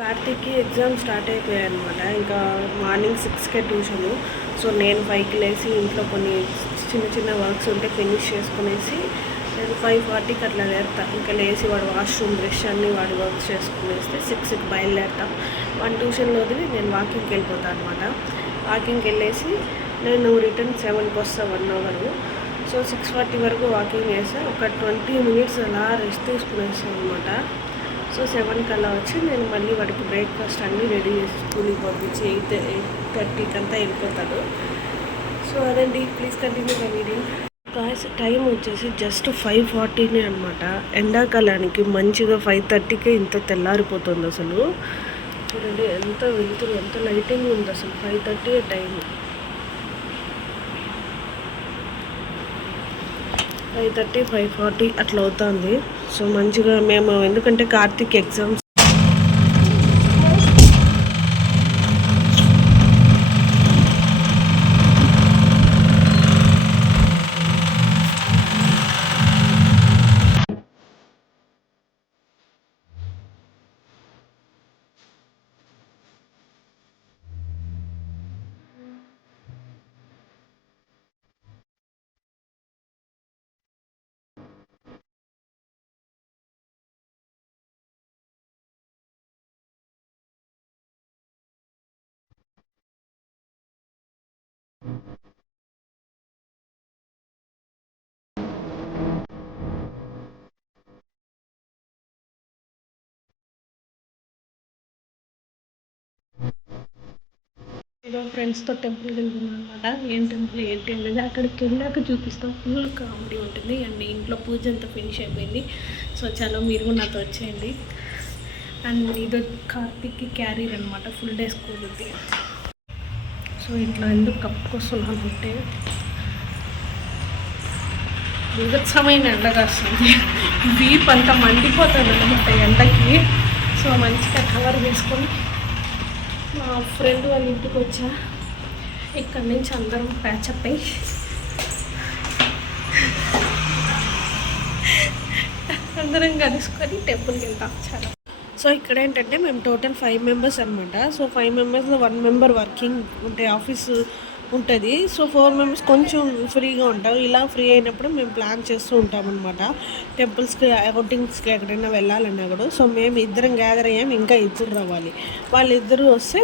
కార్తీక్‌కి exams start అయిపోయాయన్నమాట. ఇంకా morning 6కే tuition. So నేను 5కి లేసి ఇంట్లో కొన్ని చిన్న చిన్న వర్క్స్ ఉంటే ఫినిష్ చేసుకునేసి నేను 5:40కి అట్లా లేస్తా. ఇంకా లేచి వాడు వాష్రూమ్ బ్రష్ అన్నీ వాడి వర్క్స్ చేసుకునేస్తే 6కి బయలుదేరుతాం. వాడిని ట్యూషన్లో వదిలి నేను వాకింగ్కి వెళ్ళిపోతాను అనమాట. వాకింగ్కి వెళ్ళేసి నేను రిటర్న్ 7కి వస్తాను 1 అవరు. సో 6:40 వరకు వాకింగ్ చేస్తే ఒక 20 మినిట్స్ అలా రెస్ట్ తీసుకునేస్తాను అనమాట. సో 7కి అలా వచ్చి నేను మళ్ళీ వాడికి బ్రేక్ఫాస్ట్ అన్నీ రెడీ చేసి స్కూల్కి పంపించి 8:30కి అంతా వెళ్ళిపోతాడు. సో అదండి, please continue the video. Time వచ్చేసి జస్ట్ 5:40 అనమాట. ఎండాకాలానికి మంచిగా 5:30కే ఇంత తెల్లారిపోతుంది అసలు. చూడండి ఎంత వెళ్తుంది, ఎంత లైటింగ్ ఉంది అసలు. 5:30 టైం. 5:30 5:40 అట్లా అవుతుంది. సో మంచిగా మేము ఎందుకంటే కార్తీక్ ఎగ్జామ్స్ ఏదో ఫ్రెండ్స్తో టెంపుల్కి వెళ్తున్నాను అనమాట. ఏం టెంపుల్ ఏంటి అనేది అక్కడికి వెళ్ళాక చూపిస్తాం. ఫుల్ కామెడీ ఉంటుంది. అండ్ ఇంట్లో పూజ అంతా ఫినిష్ అయిపోయింది. సో చాలా మీరు కూడా నాతో వచ్చేయండి. అండ్ ఇది కార్తీక్కి క్యారీర్ అనమాట. ఫుల్ డే స్కూల్ ఉంది. సో ఇట్లా ఎందుకు కప్పుకొస్తున్నానంటే వివత్సమైన ఎండ కాస్తుంది. వీప్ అంతా మండిపోతుంది అనమాట ఎండకి. సో మంచిగా కవర్ చేసుకొని మా ఫ్రెండ్ వాళ్ళ ఇంటికి వచ్చా. ఇక్కడి నుంచి అందరం ప్యాచప్ అయ్యి అందరం కలుసుకొని టెంపుల్కి వెళ్తాం. చాలా సో ఇక్కడ ఏంటంటే మేము టోటల్ 5 మెంబర్స్ అనమాట. సో 5 మెంబర్స్లో 1 మెంబర్ వర్కింగ్ ఉంటే ఆఫీసు ఉంటుంది. సో 4 మెంబర్స్ కొంచెం ఫ్రీగా ఉంటాం. ఇలా ఫ్రీ అయినప్పుడు మేము ప్లాన్ చేస్తూ ఉంటాం అనమాట. టెంపుల్స్కి అవుటింగ్స్కి ఎక్కడైనా వెళ్ళాలన్నా కూడా. సో మేము ఇద్దరం గ్యాదర్ అయ్యాం, ఇంకా ఇద్దరు రావాలి. వాళ్ళిద్దరూ వస్తే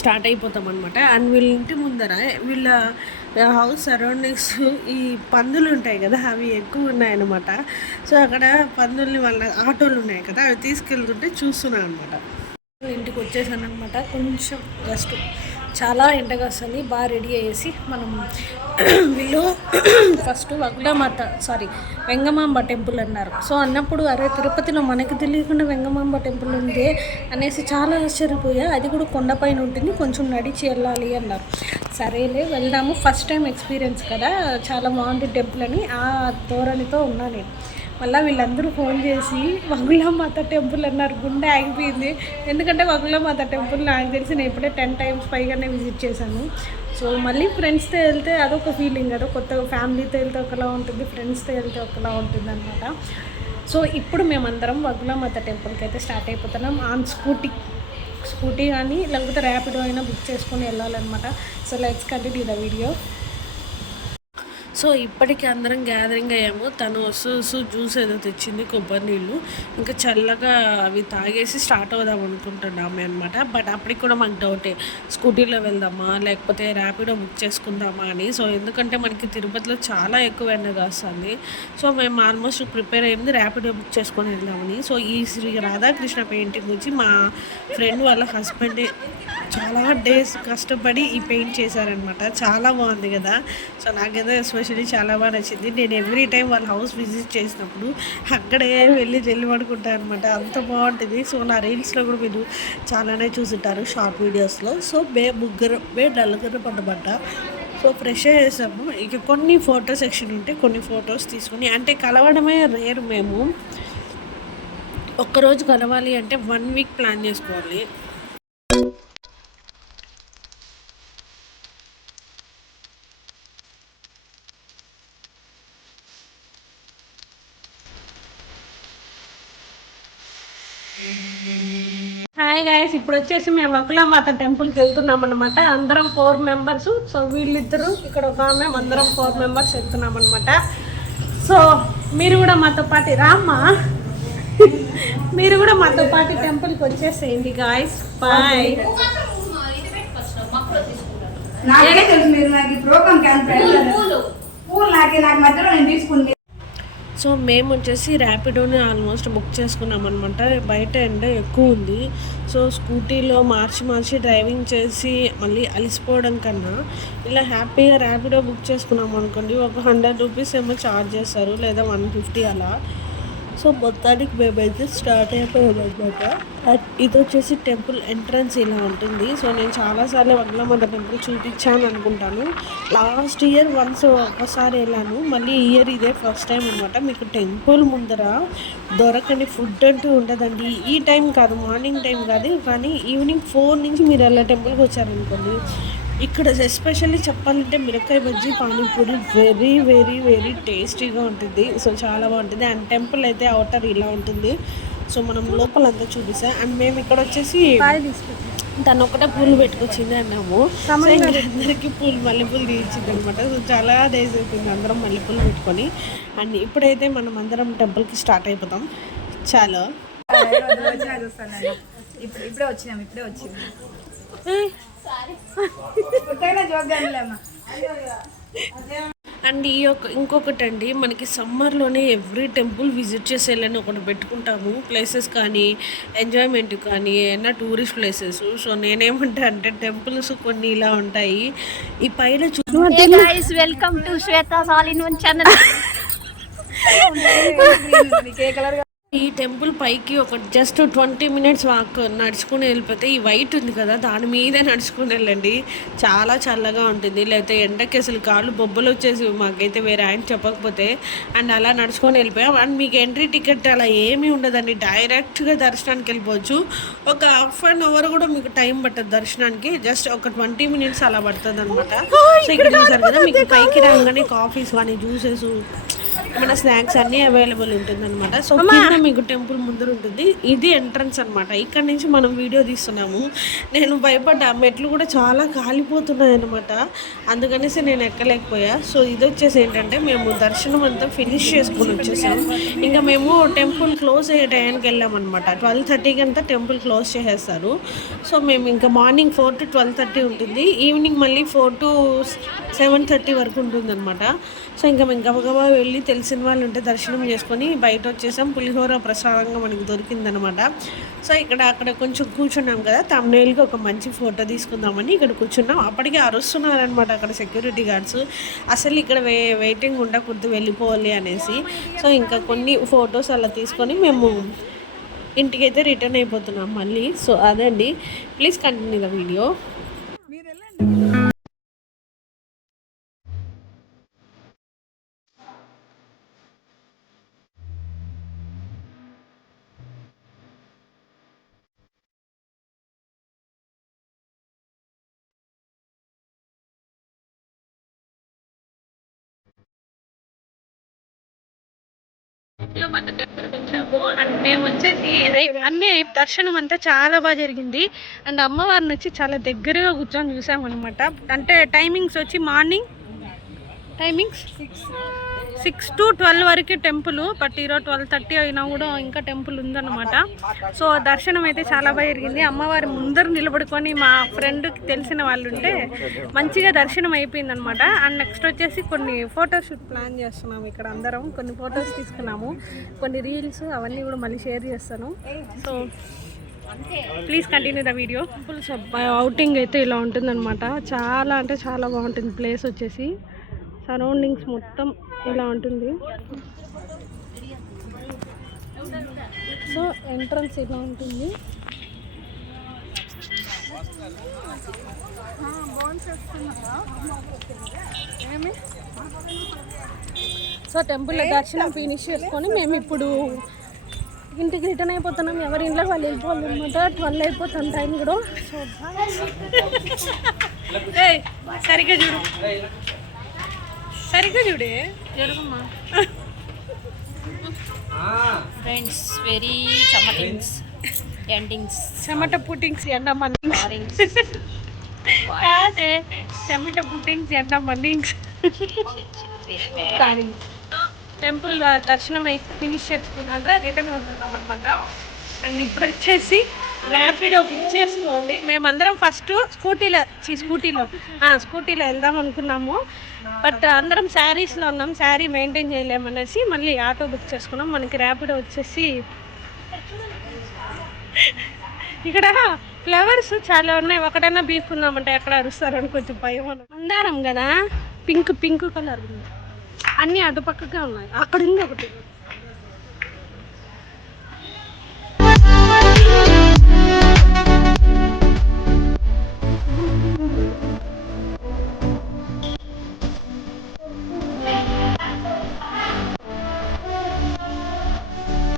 స్టార్ట్ అయిపోతాం అనమాట. అండ్ వీళ్ళ ఇంటి ముందర వీళ్ళ హౌస్ సరౌండింగ్స్ ఈ పందులు ఉంటాయి కదా, అవి ఎక్కువ ఉన్నాయన్నమాట. సో అక్కడ పందుల్ని వాళ్ళ ఆటోలు ఉన్నాయి కదా, అవి తీసుకెళ్తుంటే చూస్తున్నాను అనమాట. ఇంటికి వచ్చేసాను అనమాట. కొంచెం జస్ట్ చాలా ఎండగా వస్తుంది. బాగా రెడీ అయ్యేసి మనం వీళ్ళు ఫస్ట్ వెంగమాంబ టెంపుల్ అన్నారు. సో అన్నప్పుడు అరే తిరుపతిలో మనకి తెలియకుండా వెంగమాంబ టెంపుల్ ఉంది అనేసి చాలా ఆశ్చర్యపోయా. అది కూడా కొండపైన ఉంటుంది, కొంచెం నడిచి వెళ్ళాలి అన్నారు. సరేలే వెళ్దాము, ఫస్ట్ టైం ఎక్స్పీరియన్స్ కదా, చాలా బాగుంది టెంపుల్ అని ఆ ధోరణితో ఉన్నా నేను. మళ్ళీ వీళ్ళందరూ ఫోన్ చేసి వగుళమాత టెంపుల్ అన్నారు. గుండె ఆగిపోయింది. ఎందుకంటే వగుళమాత టెంపుల్ నాకు తెలిసి నేను ఇప్పుడే 10 టైమ్స్ పైగానే విజిట్ చేశాను. సో మళ్ళీ ఫ్రెండ్స్తో వెళ్తే అదొక ఫీలింగ్, అదొక కొత్తగా. ఫ్యామిలీతో వెళ్తే ఒకలా ఉంటుంది, ఫ్రెండ్స్తో వెళ్తే ఒకలా ఉంటుంది అనమాట. సో ఇప్పుడు మేమందరం వగుళమాత టెంపుల్కి అయితే స్టార్ట్ అయిపోతున్నాం. ఆన్ స్కూటీ కానీ లేకపోతే ర్యాపిడో అయినా బుక్ చేసుకొని వెళ్ళాలన్నమాట. So let's continue the video. So ఇప్పటికీ అందరం గ్యాదరింగ్ అయ్యాము. తను వస్తూ జ్యూస్ ఏదో తెచ్చింది, కొబ్బరి నీళ్ళు. ఇంకా చల్లగా అవి తాగేసి స్టార్ట్ అవుదాం అనుకుంటున్నాము అనమాట. బట్ అప్పటికి కూడా మాకు డౌటే, స్కూటీలో వెళ్దామా లేకపోతే ర్యాపిడో బుక్ చేసుకుందామా అని. సో ఎందుకంటే మనకి తిరుపతిలో చాలా ఎక్కువ ఎండ కాస్తుంది. సో మేము ఆల్మోస్ట్ ప్రిపేర్ అయ్యింది ర్యాపిడో బుక్ చేసుకొని వెళ్దామని. సో ఈ శ్రీ రాధాకృష్ణ పెయింటింగ్ గురించి మా ఫ్రెండ్ వాళ్ళ హస్బెండ్ చాలా డేస్ కష్టపడి ఈ పెయింట్ చేశారనమాట. చాలా బాగుంది కదా. సో నాకైతే ఎస్పెషల్లీ చాలా బాగా నచ్చింది. నేను ఎవ్రీ టైం వాళ్ళ హౌస్ విజిట్ చేసినప్పుడు అక్కడే వెళ్ళి పడుకుంటాను అనమాట. అంత బాగుంటుంది. సో నా రీల్స్లో కూడా మీరు చాలానే చూసుంటారు, షార్ట్ వీడియోస్లో. సో నలుగురు పడ్డమాట. సో ఫ్రెష్ చేసాము. ఇక కొన్ని ఫోటో సెక్షన్ ఉంటే కొన్ని ఫొటోస్ తీసుకుని, అంటే కలవడమే రేరు. మేము ఒక్కరోజు కలవాలి అంటే 1 వీక్ ప్లాన్ చేసుకోవాలి. గైస్ ఇప్పుడు వచ్చేసి మేము వకులామాత టెంపుల్కి వెళ్తున్నాం అనమాట. అందరం 4 మెంబర్స్. సో వీళ్ళిద్దరు ఇక్కడ ఒక ఆమె, అందరం 4 మెంబర్స్ వెళ్తున్నాం అనమాట. సో మీరు కూడా మాతో పాటు రామ్మా, మీరు కూడా మాతో పాటు టెంపుల్కి వచ్చేసేయండి గాయస్. బాయ్. సో మేము వచ్చేసి ర్యాపిడోని ఆల్మోస్ట్ బుక్ చేసుకున్నాం అనమాట. బయట ఎండ ఎక్కువ ఉంది. సో స్కూటీలో మార్చి డ్రైవింగ్ చేసి మళ్ళీ అలసిపోవడం కన్నా ఇలా హ్యాపీగా ర్యాపిడో బుక్ చేసుకున్నాం అనుకోండి, ఒక 100 రూపీస్ ఏమో ఛార్జ్ చేస్తారు, లేదా 150 అలా. సో మొత్తానికి మేమైతే స్టార్ట్ అయిపోయాం అనమాట. ఇది వచ్చేసి టెంపుల్ ఎంట్రన్స్ ఇలా ఉంటుంది. సో నేను చాలాసార్లు వకులామాత టెంపుల్ చూపించాను అనుకుంటాను. లాస్ట్ ఇయర్ ఒకసారి వెళ్ళాను, మళ్ళీ ఇయర్ ఇదే ఫస్ట్ టైం అనమాట. మీకు టెంపుల్ ముందర దొరకని ఫుడ్ అంటూ ఉండదండి. ఈ టైం కాదు, మార్నింగ్ టైం కాదు, కానీ ఈవినింగ్ 4 నుంచి మీరు అలా టెంపుల్కి వచ్చారనుకోండి, ఇక్కడ ఎస్పెషల్లీ చెప్పాలంటే మిరపకాయ bajji, panipuri very very very టేస్టీగా ఉంటుంది. సో చాలా బాగుంటుంది. అండ్ టెంపుల్ అయితే అవుటర్ ఇలా ఉంటుంది. సో మనం లోపలంతా చూపిస్తాం. అండ్ మేము ఇక్కడ వచ్చేసి తను ఒకటే పూలు పెట్టుకొచ్చింది అన్నాము. అందరికీ మల్లెపూలు తీయించింది అనమాట. సో చాలా డేస్ అయిపోయింది అందరం మల్లెపూలు పెట్టుకొని. అండ్ ఇప్పుడైతే మనం అందరం టెంపుల్కి స్టార్ట్ అయిపోతాం. చాలా ఇప్పుడే వచ్చింది. అండ్ ఇంకొకటి అండి, మనకి సమ్మర్లోనే ఎవ్రీ టెంపుల్ విజిట్ చేసేయాలని ఒకటి పెట్టుకుంటాము. ప్లేసెస్ కానీ, ఎంజాయ్మెంట్ కానీ, ఏమైనా టూరిస్ట్ ప్లేసెస్. సో నేనేమంటా అంటే టెంపుల్స్ కొన్ని ఇలా ఉంటాయి. ఈ పైన వెల్కమ్ టు శ్వేత సాలిన్ ఛానల్. ఈ టెంపుల్ పైకి ఒక జస్ట్ 20 మినిట్స్ వాక్ నడుచుకుని వెళ్ళిపోతే ఈ వైట్ ఉంది కదా, దాని మీదే నడుచుకుని వెళ్ళండి. చాలా చల్లగా ఉంటుంది. లేకపోతే ఎండకి అసలు కాళ్ళు బొబ్బలు వచ్చేసి మాకైతే వేరే ఆయన చెప్పకపోతే. అండ్ అలా నడుచుకొని వెళ్ళిపోయాం. అండ్ మీకు ఎంట్రీ టికెట్ అలా ఏమీ ఉండదండి, డైరెక్ట్గా దర్శనానికి వెళ్ళిపోవచ్చు. ఒక ½ అవర్ కూడా మీకు టైం పట్టదు దర్శనానికి, జస్ట్ ఒక 20 మినిట్స్ అలా పడుతుంది అనమాట. సో ఇక్కడ చూసారు కదా, మీకు పైకి రాగానే కాఫీస్ కానీ, జ్యూసెస్, మన స్నాక్స్ అన్నీ అవైలబుల్ ఉంటుంది అనమాట. సో కింద మీకు టెంపుల్ ముందర ఉంటుంది. ఇది ఎంట్రన్స్ అనమాట. ఇక్కడ నుంచి మనం వీడియో తీస్తున్నాము. నేను భయపడ్డా, మెట్లు కూడా చాలా కాలిపోతున్నాయి అనమాట, అందుకనేసి నేను ఎక్కలేకపోయా. సో ఇది వచ్చేసి ఏంటంటే మేము దర్శనం అంతా ఫినిష్ చేసుకుని వచ్చేసాం. ఇంకా మేము టెంపుల్ క్లోజ్ అయ్యే టైంకి వెళ్ళామన్నమాట. 12:30కి అంతా టెంపుల్ క్లోజ్ చేసేస్తారు. సో మేము ఇంకా మార్నింగ్ 4 to 12:30 ఉంటుంది, ఈవినింగ్ మళ్ళీ 4 to 7:30 వరకు ఉంటుంది అనమాట. సో ఇంకా మేము గబగబా వెళ్ళి తెలిసిన వాళ్ళు ఉంటే దర్శనం చేసుకొని బయట వచ్చేసాం. పులిహోర ప్రసాదంగా మనకి దొరికిందనమాట. సో అక్కడ కొంచెం కూర్చున్నాం కదా, తమ్నైల్గా ఒక మంచి ఫోటో తీసుకుందామని ఇక్కడ కూర్చున్నాం. అప్పటికే అరుస్తున్నారనమాట అక్కడ సెక్యూరిటీ గార్డ్స్, అసలు ఇక్కడ వెయిటింగ్ ఉండకూడదు, వెళ్ళిపోవాలి అనేసి. సో ఇంకా కొన్ని ఫొటోస్ అలా తీసుకొని మేము ఇంటికైతే రిటర్న్ అయిపోతున్నాం మళ్ళీ. సో అదే అండి, ప్లీజ్ కంటిన్యూ ద వీడియో. మేము వచ్చేసి అన్నీ దర్శనం అంతా చాలా బాగా జరిగింది. అండ్ అమ్మవారిని వచ్చి చాలా దగ్గరగా కూర్చొని చూసామన్నమాట. అంటే టైమింగ్స్ వచ్చి మార్నింగ్ 6 to 12 వరకు టెంపుల్, బట్ ఈరోజు 12:30 అయినా కూడా ఇంకా టెంపుల్ ఉందన్నమాట. సో దర్శనం అయితే చాలా బాగా జరిగింది. అమ్మవారి ముందర నిలబడుకొని మా ఫ్రెండ్కి తెలిసిన వాళ్ళు ఉంటే మంచిగా దర్శనం అయిపోయింది అనమాట. అండ్ నెక్స్ట్ వచ్చేసి కొన్ని ఫోటోషూట్ ప్లాన్ చేస్తున్నాము. ఇక్కడ అందరం కొన్ని ఫొటోస్ తీసుకున్నాము, కొన్ని రీల్స్ అవన్నీ కూడా మళ్ళీ షేర్ చేస్తాను. So please continue the video. Outing అయితే ఇలా ఉంటుందన్నమాట. చాలా అంటే చాలా బాగుంటుంది ప్లేస్ వచ్చేసి. సరౌండింగ్స్ మొత్తం ఇలా ఉంటుంది. సో ఎంట్రన్స్ ఇలా ఉంటుంది. సో టెంపుల్ దర్శనం ఫినిష్ చేసుకొని మేము ఇప్పుడు ఇంటికి రిటర్న్ అయిపోతున్నాం. ఎవరి ఇంట్లో వాళ్ళు వెళ్ళిపోవాలి అనమాట. 12 అయిపోతాం టైం కూడా. సో సరిగ్గా చూడే జరుగుమ్మా ఫ్రెండ్స్, వెరీ చమ్మటింగ్స్. ఎండింగ్స్ చెమట పుట్టింగ్స్ ఎండ మన్నింగ్స్ కాదే చెమట పుట్టింగ్స్ ఎండ మన్నింగ్స్ కానీ టెంపుల్ దర్శనం అయితే ఫినిష్ చేసుకున్నాక రిటర్న్ అవుతున్నాం అనమాట. అండ్ ఇప్పుడు వచ్చేసి ర్యాపిడో బుక్ చేసుకోండి. మేమందరం ఫస్ట్ స్కూటీలో వెళ్దాం అనుకున్నాము. బట్ అందరం శారీస్లో ఉన్నాం, శారీ మెయింటైన్ చేయలేమనేసి మళ్ళీ ఆటో బుక్ చేసుకున్నాం. మనకి ర్యాపిడో వచ్చేసి ఇక్కడ ఫ్లవర్స్ చాలా ఉన్నాయి. ఒకటైనా బీసుకుందామంటే ఎక్కడ అరుస్తారని కొంచెం భయం. మందారం కదా, పింక్ కలర్ ఉంది. అన్నీ అటుపక్కగా ఉన్నాయి. అక్కడ ఉంది ఒకటి.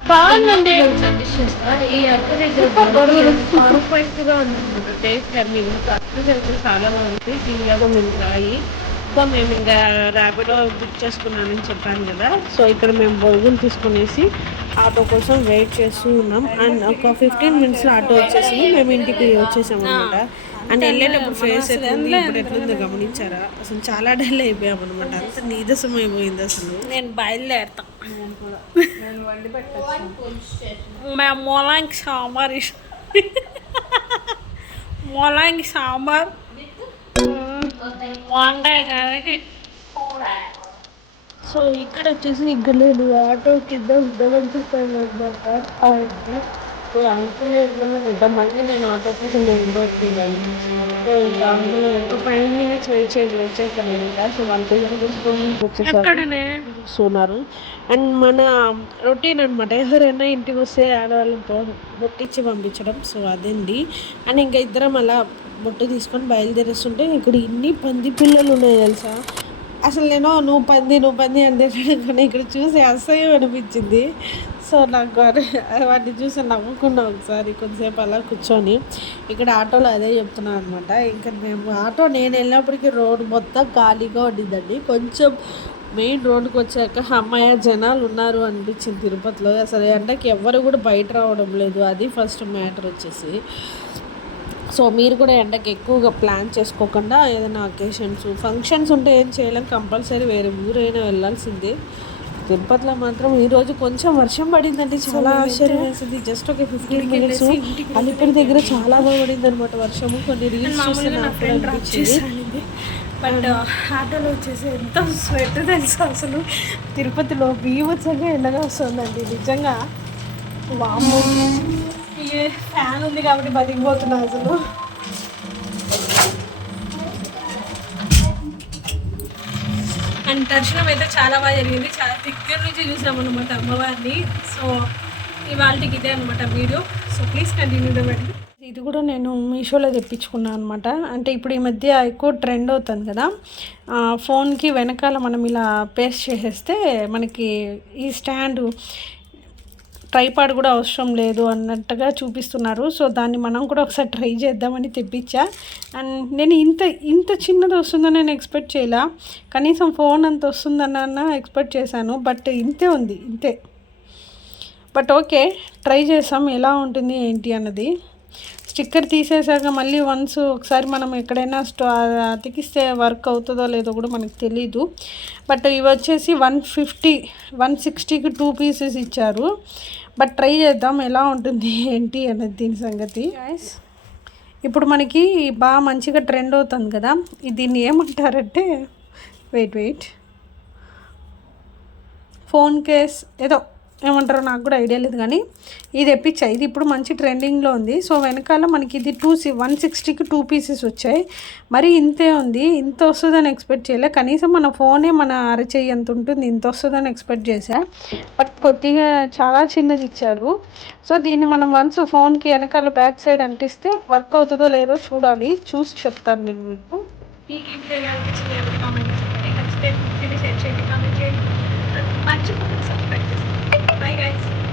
బాగుందండి. పర్ఫెక్ట్గా ఉంది టేస్ట్. అన్ని చాలా బాగుంది. దీనిలాగా ఉంటాయి. సో మేము ఇంకా ర్యాపిడో బుక్ చేసుకున్నానని చెప్పాను కదా. సో ఇక్కడ మేము బొరుగులు తీసుకునేసి ఆటో కోసం వెయిట్ చేస్తూ ఉన్నాం. అండ్ ఒక 15 minutesలో ఆటో వచ్చేసి మేము ఇంటికి వచ్చేసాం అనమాట. అండ్ వెళ్ళేటప్పుడు ఫేస్ ఎట్లుంది, ఇప్పుడు ఎట్లుందో గమనించారా? అసలు చాలా డల్ అయిపోయాం అనమాట. అంత నీరసం అయిపోయింది అసలు. నేను బయలుదేరుతాం. మేము మొలాంగి సాంబార్ వంకాయ కర్రీ. సో ఇక్కడ వచ్చేసి ఇక్కడ లేదు ఆటో కింద ఉండమనిపిస్తాను అనమాట. ఇంతమంది నేను ఆటో కోసం ఒక 5 minutes వెయిట్ చేసాను ఇంకా. సో ఎక్కడనే చూస్తున్నారు. అండ్ మన రొటీన్ అనమాట, ఎవరైనా ఇంటికి వస్తే ఆడవాళ్ళతో బొట్టిచ్చి పంపించడం. సో అదండి. అండ్ ఇంకా ఇద్దరం అలా బొట్టు తీసుకొని బయలుదేరేస్తుంటే ఇక్కడ ఇన్ని పంది పిల్లలు ఉన్నాయి తెలుసా. అసలు నువ్వు పంది అంటే కానీ ఇక్కడ చూసి అసహ్యం అనిపించింది. సో నాకు వాటిని చూసి నవ్వుకున్నా ఒకసారి కొంతసేపు అలా కూర్చొని. ఇక్కడ ఆటోలో అదే చెప్తున్నాను అనమాట. ఇంకా నేను వెళ్ళినప్పటికీ రోడ్డు మొత్తం ఖాళీగా ఉండిందండి. కొంచెం మెయిన్ రోడ్డుకి వచ్చాక అమ్మాయి జనాలు ఉన్నారు అనిపించింది తిరుపతిలో. అసలు ఎండకి ఎవ్వరు కూడా బయట రావడం లేదు. అది ఫస్ట్ మ్యాటర్ వచ్చేసి. సో మీరు కూడా ఎండకి ఎక్కువగా ప్లాన్ చేసుకోకుండా ఏదైనా అకేషన్స్ ఫంక్షన్స్ ఉంటే ఏం చేయలేం, కంపల్సరీ వేరే ఊరైనా వెళ్ళాల్సిందే. తిరుపతిలో మాత్రం ఈరోజు కొంచెం వర్షం పడిందండి. చాలా ఆశ్చర్యం వేసింది. జస్ట్ ఒక 15 minutes అలిపిరి దగ్గర చాలా బాగా పడింది అనమాట వర్షము. కొన్ని రీల్స్ అనిపించింది. బట్ ఆటోలో వచ్చేసి ఎంత స్వెట్ తెలుసు అసలు. తిరుపతిలో బీభత్సంగా ఎండగా వస్తుందండి నిజంగా. వామ్మో, ఫ్యాన్ ఉంది కాబట్టి బతికిపోతున్నా అసలు. అండ్ దర్శనం అయితే చాలా బాగా జరిగింది. చాలా దగ్గర నుంచి చూసాం అనమాట అమ్మవారిని. సో ఇవాళకి ఇదే అనమాట video. So please continue the video. ఇది కూడా నేను మీషోలో తెప్పించుకున్నాను అనమాట. అంటే ఇప్పుడు ఈ మధ్య ఎక్కువ ట్రెండ్ అవుతుంది కదా, ఫోన్కి వెనకాల మనం ఇలా పేస్ట్ చేసేస్తే మనకి ఈ స్టాండు ట్రైపాడ్ కూడా అవసరం లేదు అన్నట్టుగా చూపిస్తున్నారు. సో దాన్ని మనం కూడా ఒకసారి ట్రై చేద్దామని తెప్పించా. అండ్ నేను ఇంత చిన్నది వస్తుందని నేను ఎక్స్పెక్ట్ చేయలే. కనీసం ఫోన్ అంత వస్తుందన్న ఎక్స్పెక్ట్ చేశాను. బట్ ఇంతే ఉంది, ఇంతే. బట్ ఓకే, ట్రై చేసాం ఎలా ఉంటుంది ఏంటి అన్నది. స్టిక్కర్ తీసేసాక మళ్ళీ ఒకసారి మనం ఎక్కడైనా అతికిస్తే వర్క్ అవుతుందో లేదో కూడా మనకు తెలీదు. బట్ ఇవి వచ్చేసి 160కి 2 pieces ఇచ్చారు. బట్ ట్రై చేద్దాం ఎలా ఉంటుంది ఏంటి అనేది దీని సంగతి. ఇప్పుడు మనకి బాగా మంచిగా ట్రెండ్ అవుతుంది కదా, దీన్ని ఏమంటారంటే వెయిట్ ఫోన్ కేస్ ఏదో ఏమంటారో నాకు కూడా ఐడియా లేదు, కానీ ఇది తెప్పించా. ఇది ఇప్పుడు మంచి ట్రెండింగ్లో ఉంది. సో వెనకాల మనకి ఇది 160కి 2 pieces వచ్చాయి. మరి ఇంతే ఉంది. ఇంత వస్తుందని ఎక్స్పెక్ట్ చేయలే. కనీసం మన ఫోనే మన అరచేయి ఎంత ఉంటుంది, ఇంత వస్తుందని ఎక్స్పెక్ట్ చేశా. బట్ కొద్దిగా చాలా చిన్నది ఇచ్చారు. సో దీన్ని మనం ఫోన్కి వెనకాల బ్యాక్ సైడ్ అంటిస్తే వర్క్ అవుతుందో లేదో చూడాలి. చూసి చెప్తాను నేను మీకు. Bye guys.